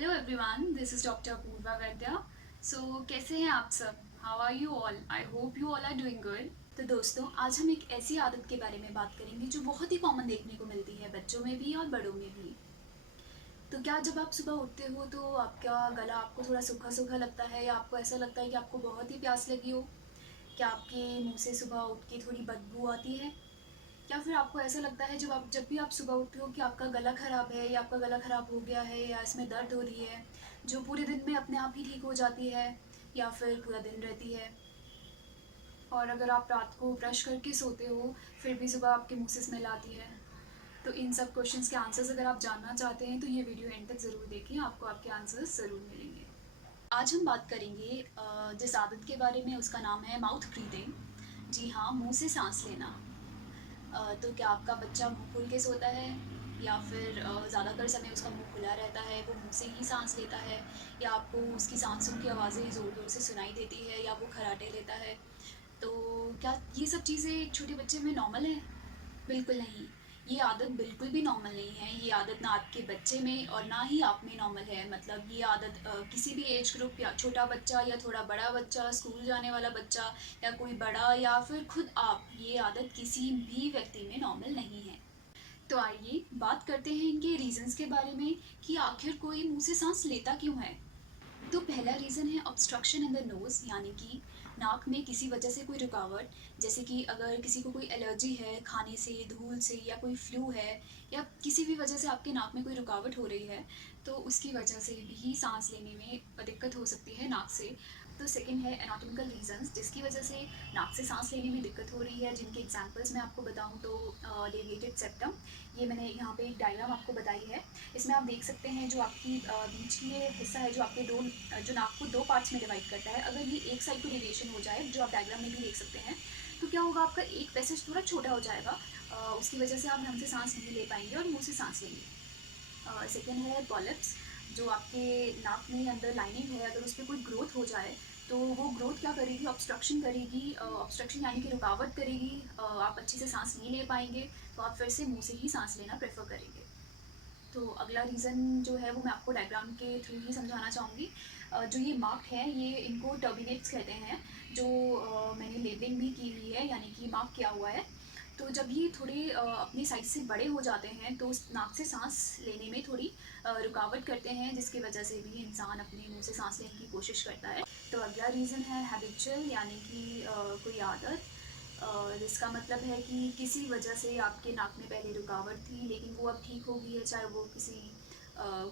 Hello everyone, this is doctor Apoorva Vaidya. कैसे हैं आप सब? How are you all? I hope you all are doing good. तो दोस्तों, आज हम एक ऐसी आदत के बारे में बात करेंगे जो बहुत ही कॉमन देखने को मिलती है बच्चों में भी और बड़ों में भी। तो क्या जब आप सुबह उठते हो तो आपका गला आपको थोड़ा सूखा सूखा लगता है, या आपको ऐसा लगता है कि आपको बहुत ही प्यास लगी हो? क्या आपके मुंह से सुबह उठ के थोड़ी बदबू आती है? या फिर आपको ऐसा लगता है जब भी आप सुबह उठते हो कि आपका गला ख़राब है, या आपका गला ख़राब हो गया है, या इसमें दर्द हो रही है, जो पूरे दिन में अपने आप ही ठीक हो जाती है, या फिर पूरा दिन रहती है? और अगर आप रात को ब्रश करके सोते हो, फिर भी सुबह आपके मुँह से स्मेल आती है। तो इन सब क्वेश्चंस के आंसर्स अगर आप जानना चाहते हैं तो ये वीडियो एंड तक ज़रूर देखें, आपको आपके आंसर्स ज़रूर मिलेंगे। आज हम बात करेंगे जिस आदत के बारे में, उसका नाम है माउथ ब्रीदिंग। जी हाँ, मुँह से साँस लेना। तो क्या आपका बच्चा मुँह खोल के सोता है, या फिर ज़्यादातर समय उसका मुँह खुला रहता है, वो मुँह से ही साँस लेता है, या आपको उसकी साँसों की आवाज़ें ज़ोर-ज़ोर से सुनाई देती है, या वो खर्राटे लेता है? तो क्या ये सब चीज़ें एक छोटे बच्चे में नॉर्मल है? बिल्कुल नहीं। ये आदत बिल्कुल भी नॉर्मल नहीं है। ये आदत ना आपके बच्चे में और ना ही आप में नॉर्मल है। मतलब ये आदत किसी भी एज ग्रुप, या छोटा बच्चा या थोड़ा बड़ा बच्चा, स्कूल जाने वाला बच्चा, या कोई बड़ा, या फिर खुद आप, ये आदत किसी भी व्यक्ति में नॉर्मल नहीं है। तो आइए बात करते हैं इनके रीज़न्स के बारे में, कि आखिर कोई मुँह से साँस लेता क्यों है? तो पहला रीज़न है ऑब्स्ट्रक्शन इन द नोज़, यानी कि नाक में किसी वजह से कोई रुकावट। जैसे कि अगर किसी को कोई एलर्जी है खाने से, धूल से, या कोई फ्लू है, या किसी भी वजह से आपके नाक में कोई रुकावट हो रही है, तो उसकी वजह से भी सांस लेने में दिक्कत हो सकती है नाक से। तो सेकंड है एनाटॉमिकल रीजंस, जिसकी वजह से नाक से सांस लेने में दिक्कत हो रही है, जिनके एग्जांपल्स मैं आपको बताऊं तो डेविएटेड सेप्टम। ये मैंने यहाँ पे एक डायग्राम आपको बताई है। इसमें आप देख सकते हैं जो आपकी बीच की ये हिस्सा है, जो आपके जो नाक को दो पार्ट्स में डिवाइड करता है, अगर ये एक साइड को डेविएशन हो जाए, जो आप डायग्राम में भी देख सकते हैं, तो क्या होगा, आपका एक पैसेज थोड़ा छोटा हो जाएगा। उसकी वजह से आप ढंग से सांस नहीं ले पाएंगे और मुंह से सांस लेंगे। सेकेंड है पॉलिप्स, जो आपके नाक में अंदर लाइनिंग है, अगर उस पर कोई ग्रोथ हो जाए, तो वो ग्रोथ क्या करेगी, ऑब्स्ट्रक्शन करेगी। ऑब्स्ट्रक्शन यानी कि रुकावट करेगी। आप अच्छे से सांस नहीं ले पाएंगे, तो आप फिर से मुंह से ही सांस लेना प्रेफर करेंगे। तो अगला रीज़न जो है वो मैं आपको डायग्राम के थ्रू ही समझाना चाहूँगी। जो ये मार्क है, ये इनको टर्बिनेट्स कहते हैं, जो मैंने लेबलिंग भी की हुई है, यानी कि मार्क किया हुआ है। तो जब ये थोड़े अपनी साइज़ से बड़े हो जाते हैं, तो उस नाक से सांस लेने में थोड़ी रुकावट करते हैं, जिसकी वजह से भी इंसान अपने मुंह से सांस लेने की कोशिश करता है। तो अगला रीज़न है हैबिचुअल, यानी कि कोई आदत, जिसका मतलब है कि किसी वजह से आपके नाक में पहले रुकावट थी, लेकिन वो अब ठीक हो गई है। चाहे वो किसी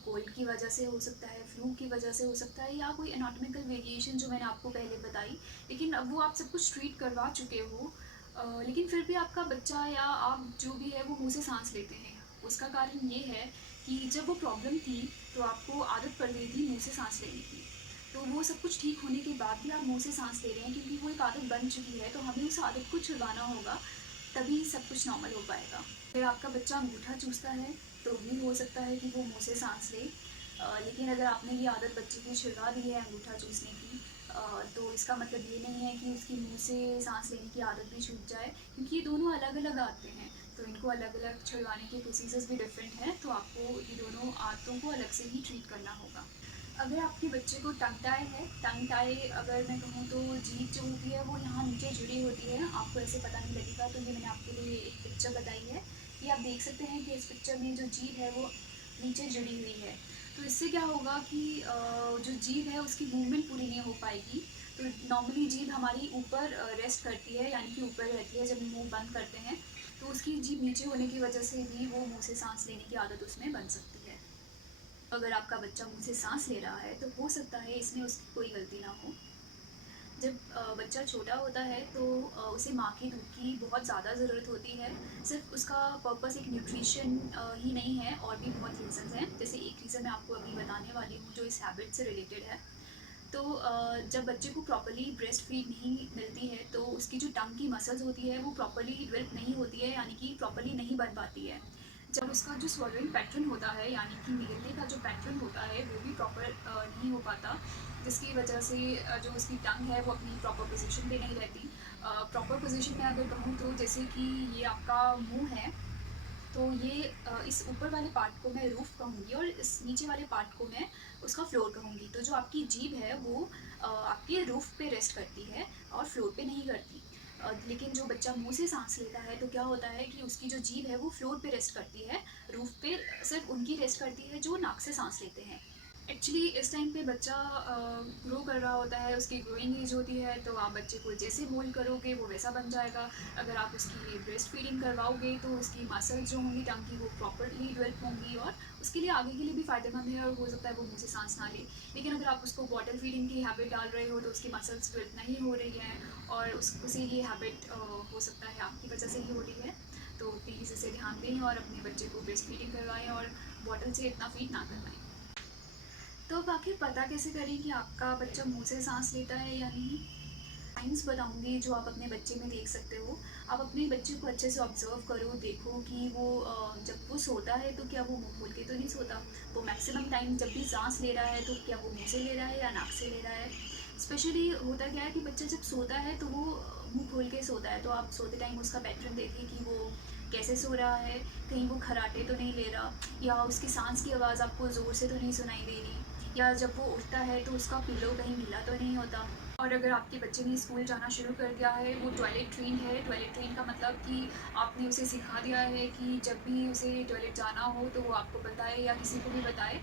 कोल्ड की वजह से हो सकता है, फ्लू की वजह से हो सकता है, या कोई एनाटॉमिकल वेरिएशन जो मैंने आपको पहले बताई, लेकिन अब वो आप सब कुछ ट्रीट करवा चुके हो। लेकिन फिर भी आपका बच्चा या आप जो भी है वो मुँह से सांस लेते हैं। उसका कारण ये है कि जब वो प्रॉब्लम थी, तो आपको आदत पड़ गई थी मुँह से सांस लेने की। तो वो सब कुछ ठीक होने के बाद भी आप मुँह से सांस ले रहे हैं, क्योंकि वो एक आदत बन चुकी है, तो हमें उस आदत को छुड़वाना होगा, तभी सब कुछ नॉर्मल हो पाएगा। फिर आपका बच्चा अंगूठा चूसता है, तो भी हो सकता है कि वो मुँह से सांस ले। लेकिन अगर आपने ये आदत बच्चे की छुड़वा दी है अंगूठा चूसने की, तो इसका मतलब ये नहीं है कि उसकी मुँह से सांस लेने की आदत भी छूट जाए, क्योंकि ये दोनों अलग-अलग आदतें हैं। तो इनको अलग-अलग छुड़वाने के प्रोसीजर्स भी डिफरेंट हैं, तो आपको ये दोनों आदतों को अलग से ही ट्रीट करना होगा। अगर आपके बच्चे को टंग टाई है, टंग टाई अगर मैं कहूँ तो जीभ जो होती है वो यहाँ नीचे जुड़ी होती है, आपको ऐसे पता नहीं लगेगा, तो ये मैंने आपके लिए एक पिक्चर बताई है। ये आप देख सकते हैं कि इस पिक्चर में जो जीभ है वो नीचे जुड़ी हुई है। तो इससे क्या होगा कि जो जीभ है उसकी मूवमेंट पूरी नहीं हो पाएगी। तो नॉर्मली जीभ हमारी ऊपर रेस्ट करती है, यानी कि ऊपर रहती है जब मुँह बंद करते हैं, तो उसकी जीभ नीचे होने की वजह से भी वो मुँह से सांस लेने की आदत उसमें बन सकती है। अगर आपका बच्चा मुँह से साँस ले रहा है, तो हो सकता है इसमें उसकी कोई गलती ना हो। जब बच्चा छोटा होता है, तो उसे माँ के दूध की बहुत ज़्यादा ज़रूरत होती है। सिर्फ़ उसका पर्पस एक न्यूट्रिशन ही नहीं है, और भी बहुत रीज़न्स हैं। जैसे एक रीज़न मैं आपको अभी बताने वाली हूँ, जो इस हैबिट से रिलेटेड है। तो जब बच्चे को प्रॉपर्ली ब्रेस्ट फीड नहीं मिलती है, तो उसकी जो टंग की मसल्स होती है वो प्रॉपर्ली डेवलप नहीं होती है, यानी कि प्रॉपर्ली नहीं बन पाती है। जब उसका जो स्वॉलोइंग पैटर्न होता है, यानी कि निगलने का जो पैटर्न होता है, वो भी प्रॉपर नहीं हो पाता, जिसकी वजह से जो उसकी टंग है वो अपनी प्रॉपर पोजीशन पे नहीं रहती। प्रॉपर पोजीशन में अगर कहूँ तो जैसे कि ये आपका मुंह है, तो ये इस ऊपर वाले पार्ट को मैं रूफ़ कहूँगी और इस नीचे वाले पार्ट को मैं उसका फ्लोर कहूँगी। तो जो आपकी जीभ है वो आपके रूफ़ पे रेस्ट करती है और फ्लोर पे नहीं करती। लेकिन जो बच्चा मुँह से साँस लेता है तो क्या होता है कि उसकी जो जीभ है वो फ्लोर पे रेस्ट करती है, रूफ़ पे सिर्फ़ उनकी रेस्ट करती है जो नाक से साँस लेते हैं। एक्चुअली इस टाइम पे बच्चा ग्रो कर रहा होता है, उसकी ग्रोइंग एज होती है, तो आप बच्चे को जैसे मोल्ड करोगे वो वैसा बन जाएगा। अगर आप उसकी ब्रेस्ट फीडिंग करवाओगे तो उसकी मसल्स जो होंगी टंग की वो प्रॉपर्ली डेवलप होंगी और उसके लिए आगे के लिए भी फ़ायदेमंद है और हो सकता है वो मुँह से सांस ना ले। लेकिन अगर आप उसको बॉटल फीडिंग की हैबिट डाल रहे हो तो उसकी मसल्स डेवलप नहीं हो रही हैं और उसे ये हैबिट हो सकता है आपकी वजह से ही हो रही है। तो प्लीज़ इसे ध्यान दें और अपने बच्चे को ब्रेस्ट फीडिंग करवाएं और बॉटल से इतना फीड ना करवाएं। तो अब आखिर पता कैसे करें कि आपका बच्चा मुँह से साँस लेता है या नहीं? साइंस बताऊँगी जो आप अपने बच्चे में देख सकते हो। आप अपने बच्चे को अच्छे से ऑब्ज़र्व करो, देखो कि वो जब वो सोता है तो क्या वो मुँह खोल के तो नहीं सोता। वो मैक्सिमम टाइम जब भी साँस ले रहा है तो क्या वो मुँह से ले रहा है या नाक से ले रहा है। स्पेशली होता क्या है कि बच्चा जब सोता है तो वो मुँह खोल के सोता है, तो आप सोते टाइम उसका पैटर्न देखें कि वो कैसे सो रहा है, कहीं वो खर्राटे तो नहीं ले रहा या उसकी साँस की आवाज़ आपको ज़ोर से तो नहीं सुनाई दे रही या जब वो उठता है तो उसका पिलो कहीं गीला तो नहीं होता। और अगर आपके बच्चे ने स्कूल जाना शुरू कर दिया है, वो टॉयलेट ट्रेन्ड है, टॉयलेट ट्रेन का मतलब कि आपने उसे सिखा दिया है कि जब भी उसे टॉयलेट जाना हो तो वो आपको बताए या किसी को भी बताए।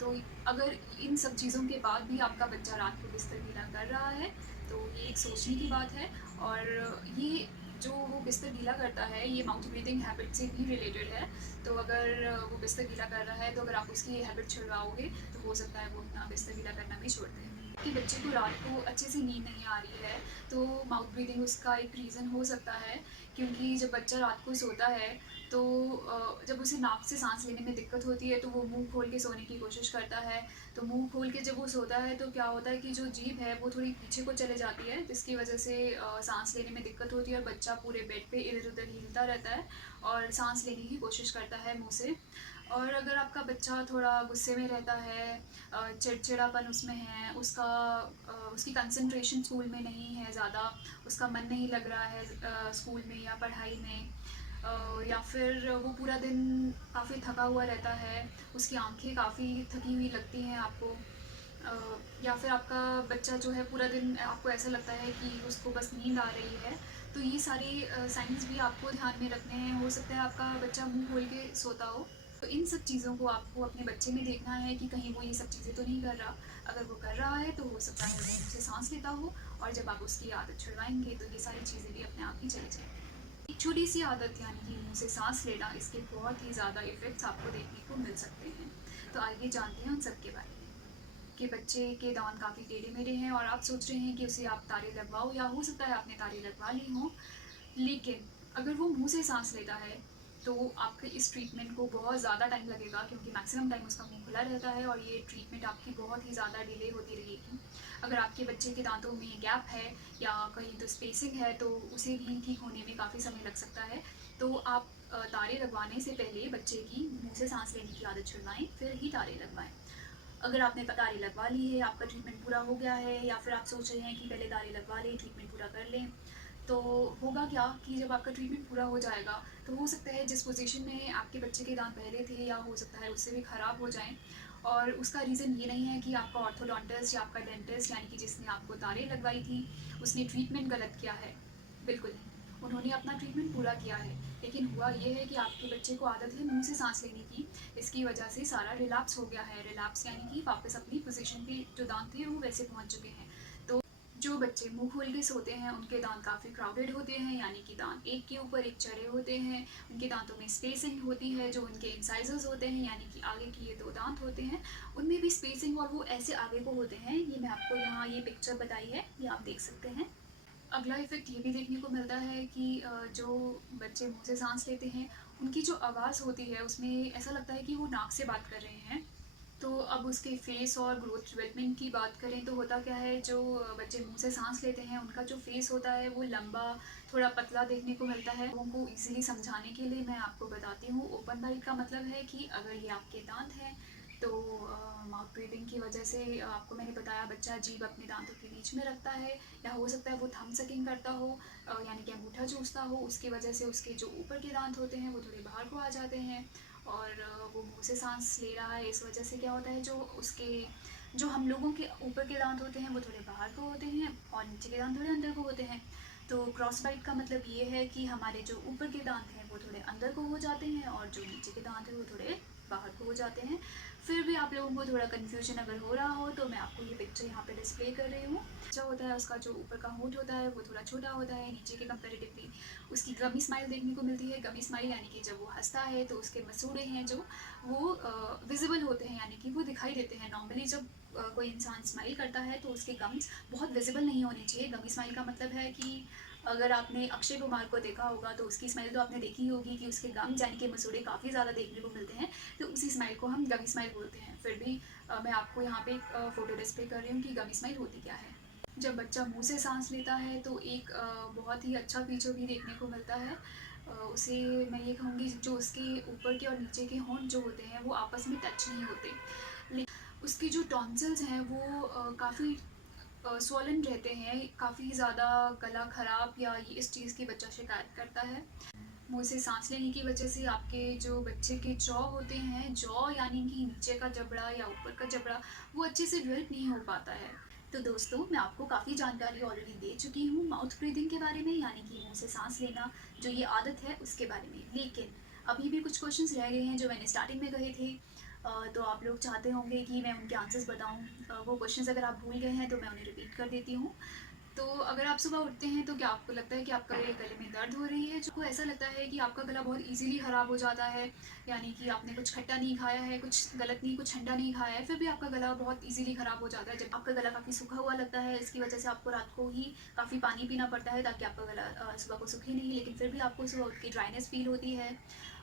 तो अगर इन सब चीज़ों के बाद भी आपका बच्चा रात को बिस्तर गीला कर रहा है, तो ये एक सोचने की बात है और ये जो वो बिस्तर गीला करता है, ये माउथ ब्रीथिंग हैबिट से भी रिलेटेड है। तो अगर वो बिस्तर गीला कर रहा है, तो अगर आप उसकी ये हैबिट छुड़वाओगे, तो हो सकता है वो अपना बिस्तर गीला करना भी छोड़ दे। कि बच्चे को रात को अच्छे से नींद नहीं आ रही है, तो माउथ ब्रीथिंग उसका एक रीज़न हो सकता है क्योंकि जब बच्चा रात को सोता है तो जब उसे नाक से सांस लेने में दिक्कत होती है तो वो मुंह खोल के सोने की कोशिश करता है। तो मुंह खोल के जब वो सोता है तो क्या होता है कि जो जीभ है वो थोड़ी पीछे को चले जाती है जिसकी वजह से सांस लेने में दिक्कत होती है और बच्चा पूरे बेड पे इधर उधर हिलता रहता है और सांस लेने की कोशिश करता है मुंह से। और अगर आपका बच्चा थोड़ा गुस्से में रहता है, चिड़चिड़ापन उसमें है, उसकी कंसंट्रेशन स्कूल में नहीं है ज़्यादा, उसका मन नहीं लग रहा है स्कूल में या पढ़ाई में, या फिर वो पूरा दिन काफ़ी थका हुआ रहता है, उसकी आंखें काफ़ी थकी हुई लगती हैं आपको, या फिर आपका बच्चा जो है पूरा दिन आपको ऐसा लगता है कि उसको बस नींद आ रही है, तो ये सारे साइंस भी आपको ध्यान में रखने हैं। हो सकता है आपका बच्चा मुंह खोल के सोता हो, तो इन सब चीज़ों को आपको अपने बच्चे में देखना है कि कहीं वो ये सब चीज़ें तो नहीं कर रहा। अगर वो कर रहा है तो हो सकता है वो मुझसे सांस लेता हो और जब आप उसकी आदत छुड़वाएंगे तो ये सारी चीज़ें भी अपने आप ही चली जाएंगी। एक छोटी सी आदत यानी कि मुँह से सांस लेना, इसके बहुत ही ज़्यादा इफ़ेक्ट्स आपको देखने को मिल सकते हैं। तो आइए जानते हैं उन सब के बारे में। कि बच्चे के दांत काफ़ी टेढ़े मेढ़े हैं और आप सोच रहे हैं कि उसे आप तारे लगवाओ या हो सकता है आपने तारे लगवा ली हों, लेकिन अगर वो मुंह से सांस लेता है तो आपके इस ट्रीटमेंट को बहुत ज़्यादा टाइम लगेगा क्योंकि मैक्सिमम टाइम उसका मुंह खुला रहता है और ये ट्रीटमेंट आपकी बहुत ही ज़्यादा डिले होती रहेगी। अगर आपके बच्चे के दांतों में गैप है या कहीं तो स्पेसिंग है तो उसे भी ठीक होने में काफ़ी समय लग सकता है। तो आप तारे लगवाने से पहले बच्चे की मुंह से सांस लेने की आदत छुड़वाएं, फिर ही तारे लगवाएं। अगर आपने तारी लगवा ली है, आपका ट्रीटमेंट पूरा हो गया है या फिर आप सोच रहे हैं कि पहले तारी लगवा लें, ट्रीटमेंट पूरा कर लें, तो होगा क्या कि जब आपका ट्रीटमेंट पूरा हो जाएगा तो हो सकता है जिस पोजीशन में आपके बच्चे के दांत पहले थे या हो सकता है उससे भी ख़राब हो जाएं। और उसका रीज़न ये नहीं है कि आपका ऑर्थोडोंटिस्ट या आपका डेंटिस्ट यानी कि जिसने आपको तारे लगवाई थी उसने ट्रीटमेंट गलत किया है। बिल्कुल नहीं, उन्होंने अपना ट्रीटमेंट पूरा किया है, लेकिन हुआ ये है कि आपके बच्चे को आदत है मुंह से सांस लेने की। इसकी वजह से सारा रिलैप्स हो गया है। रिलैप्स यानी कि वापस अपनी पोजीशन पे जो दांत थे वो वैसे पहुंच चुके हैं। तो जो बच्चे मुंह खोल के सोते हैं उनके दांत काफ़ी क्राउडेड होते हैं, यानी कि दांत एक के ऊपर एक चढ़े होते हैं, उनके दांतों में स्पेसिंग होती है, जो उनके इंसाइजर्स होते हैं यानी कि आगे की ये दो दांत होते हैं उनमें भी स्पेसिंग और वो ऐसे आगे को होते हैं। ये मैं आपको यहाँ ये पिक्चर बताई है, ये आप देख सकते हैं। अगला इफ़ेक्ट ये भी देखने को मिलता है कि जो बच्चे मुँह से साँस लेते हैं, उनकी जो आवाज़ होती है उसमें ऐसा लगता है कि वो नाक से बात कर रहे हैं। तो अब उसके फेस और ग्रोथ डेवलपमेंट की बात करें तो होता क्या है, जो बच्चे मुँह से साँस लेते हैं उनका जो फेस होता है वो लंबा, थोड़ा पतला देखने को मिलता है। लोगों को ईज़िली समझाने के लिए मैं आपको बताती हूँ, ओपन बाइट का मतलब है कि अगर ये आपके दाँत हैं तो माउथ ब्रीदिंग की वजह से आपको मैंने बताया बच्चा जीभ अपने दांतों के बीच में रखता है, या हो सकता है वो थंब सकिंग करता हो, यानी कि अंगूठा चूसता हो, उसकी वजह से उसके जो ऊपर के दांत होते हैं वो थोड़े बाहर को आ जाते हैं, और वो मुंह से सांस ले रहा है। इस वजह से क्या होता है, जो हम लोगों के ऊपर के दांत होते हैं वो थोड़े बाहर को होते हैं और नीचे के दांत थोड़े अंदर को होते हैं। तो क्रॉस बाइट का मतलब ये है कि हमारे जो ऊपर के दांत हैं वो थोड़े अंदर को हो जाते हैं और जो नीचे के दांत हैं वो थोड़े बाहर को हो जाते हैं। फिर भी आप लोगों को थोड़ा कन्फ्यूजन अगर हो रहा हो तो मैं आपको ये पिक्चर यहाँ पे डिस्प्ले कर रही हूँ। जो होता है उसका जो ऊपर का होंठ होता है वो थोड़ा छोटा होता है, नीचे के कंपेरेटिवली उसकी गमी स्माइल देखने को मिलती है। गमी स्माइल यानी कि जब वो हंसता है तो उसके मसूड़े हैं जो वो विजिबल होते हैं, यानी कि वो दिखाई देते हैं। नॉर्मली जब कोई इंसान स्माइल करता है तो उसके गम्स बहुत विजिबल नहीं होने चाहिए। गमी स्माइल का मतलब है कि अगर आपने अक्षय कुमार को देखा होगा तो उसकी स्माइल तो आपने देखी होगी कि उसके गम यानी कि मसूड़े काफ़ी ज़्यादा देखने को मिलते हैं, तो उसी स्माइल को हम गमी स्माइल बोलते हैं। फिर भी मैं आपको यहाँ पे एक फ़ोटो डिस्प्ले कर रही हूँ कि गमी स्माइल होती क्या है। जब बच्चा मुंह से सांस लेता है तो एक बहुत ही अच्छा फीचर भी देखने को मिलता है। उसे मैं ये कहूँगी, जो उसके ऊपर के और नीचे के होंठ जो होते हैं वो आपस में टच नहीं होते, लेकिन उसकी जो टॉन्सिल्स हैं वो काफ़ी स्वॉलन रहते हैं, काफ़ी ज़्यादा गला ख़राब या ये इस चीज़ की बच्चा शिकायत करता है। मुँह से सांस लेने की वजह से आपके जो बच्चे के जॉ होते हैं, जॉ यानी कि नीचे का जबड़ा या ऊपर का जबड़ा, वो अच्छे से डेवलप नहीं हो पाता है। तो दोस्तों, मैं आपको काफ़ी जानकारी ऑलरेडी दे चुकी हूँ माउथ ब्रीदिंग के बारे में, यानी कि मुँह से सांस लेना जो ये आदत है उसके बारे में। लेकिन अभी भी कुछ क्वेश्चंस रह गए हैं जो मैंने स्टार्टिंग में कहे थे। तो आप लोग चाहते होंगे कि मैं उनके आंसर्स बताऊं। वो क्वेश्चंस अगर आप भूल गए हैं तो मैं उन्हें रिपीट कर देती हूँ। तो अगर आप सुबह उठते हैं तो क्या आपको लगता है कि आपका गले में दर्द हो रही है? जो ऐसा लगता है कि आपका गला बहुत इजीली ख़राब हो जाता है, यानी कि आपने कुछ खट्टा नहीं खाया है, कुछ गलत नहीं, कुछ ठंडा नहीं खाया है, फिर भी आपका गला बहुत इजीली ख़राब हो जाता है। जब आपका गला काफ़ी सूखा हुआ लगता है, इसकी वजह से आपको रात को ही काफ़ी पानी पीना पड़ता है ताकि आपका गला सुबह को सूखे नहीं, लेकिन फिर भी आपको सुबह उठ के ड्राइनेस फील होती है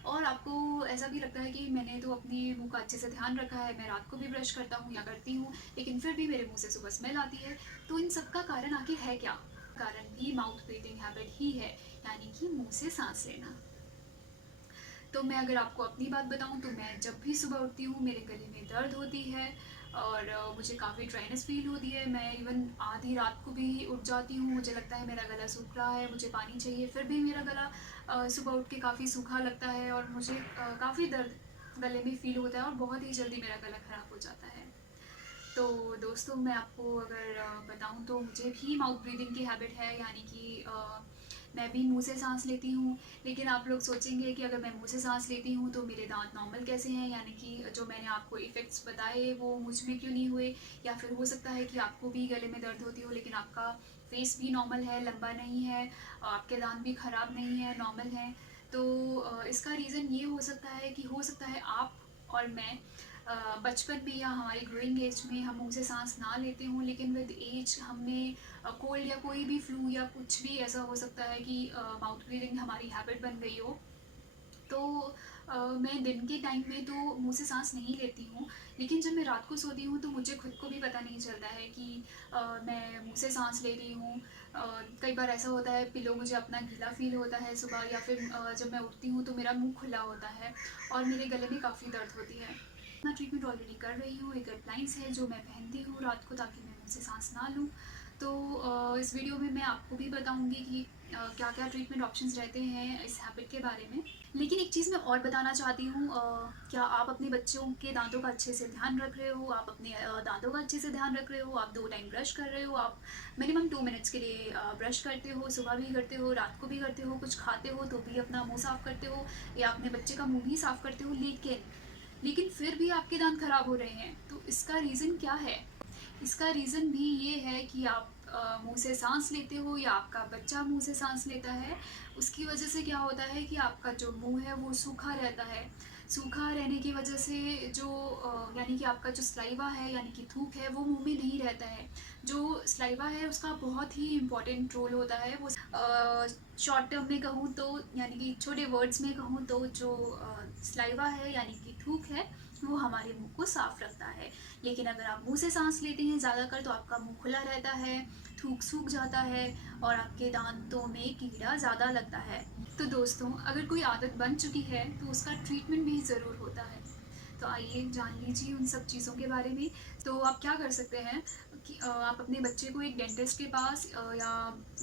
और आपको ऐसा भी लगता है कि मैंने तो अपनी मुँह का अच्छे से ध्यान रखा है, मैं रात को भी ब्रश करता हूँ या करती हूँ, लेकिन फिर भी मेरे मुँह से सुबह स्मेल आती है। तो इन सब का कारण आखिर है क्या? कारण भी माउथ ब्रीथिंग हैबिट ही है, यानी कि मुँह से सांस लेना। तो मैं अगर आपको अपनी बात बताऊं तो मैं जब भी सुबह उठती हूँ मेरे गले में दर्द होती है और मुझे काफ़ी ड्राइनेस फील होती है। मैं इवन आधी रात को भी उठ जाती हूँ, मुझे लगता है मेरा गला सूख रहा है, मुझे पानी चाहिए, फिर भी मेरा गला सुबह उठ के काफ़ी सूखा लगता है और मुझे काफ़ी दर्द गले में फ़ील होता है और बहुत ही जल्दी मेरा गला ख़राब हो जाता है। तो दोस्तों, मैं आपको अगर बताऊं तो मुझे भी माउथ ब्रीदिंग की हैबिट है, यानी कि मैं भी मुंह से सांस लेती हूँ। लेकिन आप लोग सोचेंगे कि अगर मैं मुंह से सांस लेती हूँ तो मेरे दांत नॉर्मल कैसे हैं, यानी कि जो मैंने आपको इफ़ेक्ट्स बताए वो मुझ में क्यों नहीं हुए। या फिर हो सकता है कि आपको भी गले में दर्द होती हो लेकिन आपका फेस भी नॉर्मल है, लंबा नहीं है, आपके दांत भी ख़राब नहीं है, नॉर्मल हैं। तो इसका रीज़न ये हो सकता है कि हो सकता है आप और मैं बचपन में या हमारे ग्रोइंग एज में हम मुँह से सांस ना लेते हों, लेकिन विद एज हमें कोल्ड या कोई भी फ्लू या कुछ भी ऐसा हो सकता है कि माउथ ब्रीदिंग हमारी हैबिट बन गई हो। तो मैं दिन के टाइम में तो मुँह से सांस नहीं लेती हूँ, लेकिन जब मैं रात को सोती हूँ तो मुझे खुद को भी पता नहीं चलता है कि मैं मुँह से सांस ले रही हूँ। कई बार ऐसा होता है पिलो मुझे अपना गीला फील होता है सुबह, या फिर जब मैं उठती हूँ तो मेरा मुँह खुला होता है और मेरे गले में काफ़ी दर्द होती है। मैं ट्रीटमेंट ऑलरेडी कर रही हूँ, एक गाइडलाइंस है जो मैं पहनती हूँ रात को ताकि मैं मुँह से सांस ना लूँ। तो इस वीडियो में मैं आपको भी बताऊँगी कि क्या क्या ट्रीटमेंट ऑप्शंस रहते हैं इस हैबिट के बारे में। लेकिन एक चीज़ मैं और बताना चाहती हूँ, क्या आप अपने बच्चों के दांतों का अच्छे से ध्यान रख रहे हो? आप अपने दांतों का अच्छे से ध्यान रख रहे हो? आप 2 टाइम ब्रश कर रहे हो? आप मिनिमम 2 मिनट्स के लिए ब्रश करते हो, सुबह भी करते हो, रात को भी करते हो, कुछ खाते हो तो भी अपना मुँह साफ़ करते हो या अपने बच्चे का मुँह भी साफ़ करते हो, लेकिन फिर भी आपके दांत खराब हो रहे हैं, तो इसका रीज़न क्या है? इसका रीज़न भी ये है कि आप मुँह से सांस लेते हो या आपका बच्चा मुँह से सांस लेता है। उसकी वजह से क्या होता है कि आपका जो मुँह है वो सूखा रहता है। सूखा रहने की वजह से जो यानी कि आपका जो स्लाइवा है यानी कि थूक है वो मुँह में नहीं रहता है। जो स्लाइवा है उसका बहुत ही इम्पोर्टेंट रोल होता है। वो शॉर्ट टर्म में कहूँ तो यानी कि छोटे वर्ड्स में कहूँ तो जो स्लाइवा है यानी कि थूक है वो हमारे मुँह को साफ़ रखता है। लेकिन अगर आप मुँह से सांस लेते हैं ज़्यादातर तो आपका मुँह खुला रहता है, थूक सूख जाता है और आपके दांतों में कीड़ा ज़्यादा लगता है। तो दोस्तों, अगर कोई आदत बन चुकी है तो उसका ट्रीटमेंट भी ज़रूर होता है। तो आइए जान लीजिए उन सब चीज़ों के बारे में। तो आप क्या कर सकते हैं कि आप अपने बच्चे को एक डेंटिस्ट के पास या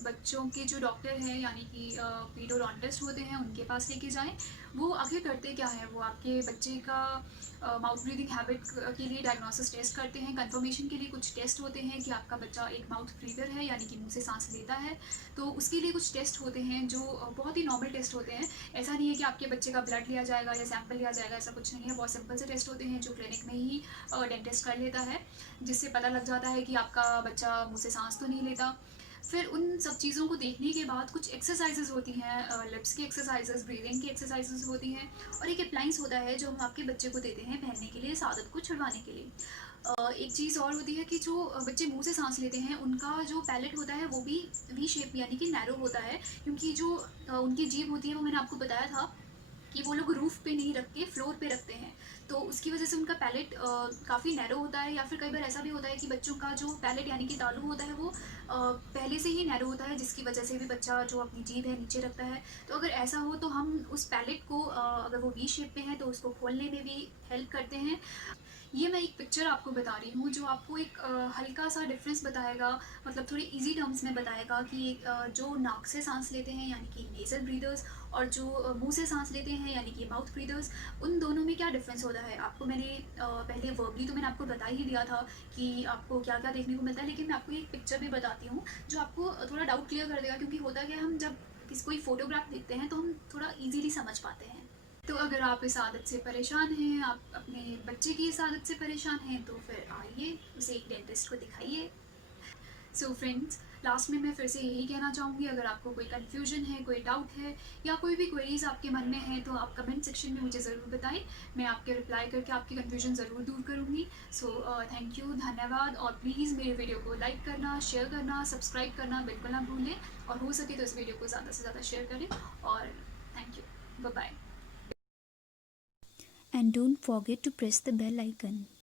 बच्चों के जो डॉक्टर हैं यानी कि पीडोडोंटिस्ट होते हैं उनके पास लेके जाएँ। वो आखिर करते क्या हैं, वो आपके बच्चे का माउथ ब्रीदिंग हैबिट के लिए डायग्नोसिस टेस्ट करते हैं, कंफर्मेशन के लिए कुछ टेस्ट होते हैं कि आपका बच्चा एक माउथ ब्रीदर है यानी कि मुँह से सांस लेता है। तो उसके लिए कुछ टेस्ट होते हैं जो बहुत ही नॉर्मल टेस्ट होते हैं। ऐसा नहीं है कि आपके बच्चे का ब्लड लिया जाएगा या सैंपल लिया जाएगा, ऐसा कुछ नहीं है। बहुत सिंपल से टेस्ट होते हैं जो क्लिनिक में ही डेंटिस्ट कर लेता है, जिससे पता लग जाता है कि आपका बच्चा मुँह से सांस तो नहीं लेता। फिर उन सब चीज़ों को देखने के बाद कुछ एक्सरसाइजेज़ होती हैं, लिप्स की एक्सरसाइजेज़, ब्रीदिंग की एक्सरसाइजेज़ होती हैं और एक अप्लायंस होता है जो हम आपके बच्चे को देते हैं पहनने के लिए, इस आदत को छुड़वाने के लिए। एक चीज़ और होती है कि जो बच्चे मुँह से सांस लेते हैं उनका जो पैलेट होता है वो भी वी शेप यानी कि नैरो होता है, क्योंकि जो उनकी जीभ होती है वो मैंने आपको बताया था कि वो लोग रूफ़ पे नहीं रख के फ्लोर पे रखते हैं। तो उसकी वज़ह से उनका पैलेट काफ़ी नैरो होता है, या फिर कई बार ऐसा भी होता है कि बच्चों का जो पैलेट यानी कि तालू होता है वो पहले से ही नैरो होता है, जिसकी वज़ह से भी बच्चा जो अपनी जीभ है नीचे रखता है। तो अगर ऐसा हो तो हम उस पैलेट को अगर वो वी शेप में है तो उसको खोलने में भी हेल्प करते हैं। ये मैं एक पिक्चर आपको बता रही हूँ जो आपको एक हल्का-सा डिफ़रेंस बताएगा, मतलब थोड़े ईज़ी टर्म्स में बताएगा कि जो नाक से साँस लेते हैं यानी कि नेज़ल ब्रीदर्स और जो मुँह से साँस लेते हैं यानी कि माउथ ब्रीदर्स, उन दोनों में क्या डिफ़रेंस होता है। आपको मैंने पहले वर्बली तो मैंने आपको बता ही दिया था कि आपको क्या-क्या देखने को मिलता है, लेकिन मैं आपको एक पिक्चर भी बताती हूँ जो आपको थोड़ा डाउट क्लियर कर देगा, क्योंकि होता क्या है, हम जब कोई फ़ोटोग्राफ देखते हैं तो हम थोड़ा ईज़िली समझ पाते हैं। तो अगर आप इस आदत से परेशान हैं, आप अपने बच्चे की इस आदत से परेशान हैं, तो फिर आइए, उसे एक डेंटिस्ट को दिखाइए। सो फ्रेंड्स, लास्ट में मैं फिर से यही कहना चाहूँगी, अगर आपको कोई कन्फ्यूजन है, कोई डाउट है या कोई भी क्वेरीज़ आपके मन में हैं, तो आप कमेंट सेक्शन में मुझे ज़रूर बताएँ। मैं आपके रिप्लाई करके आपकी कन्फ्यूजन ज़रूर दूर करूँगी। सो थैंक यू, धन्यवाद, और प्लीज़ मेरे वीडियो को लाइक करना, शेयर करना, सब्सक्राइब करना बिल्कुल ना भूलें, और हो सके तो इस वीडियो को ज़्यादा से ज़्यादा शेयर करें, और thank you. Bye bye. And don't forget to press the bell icon.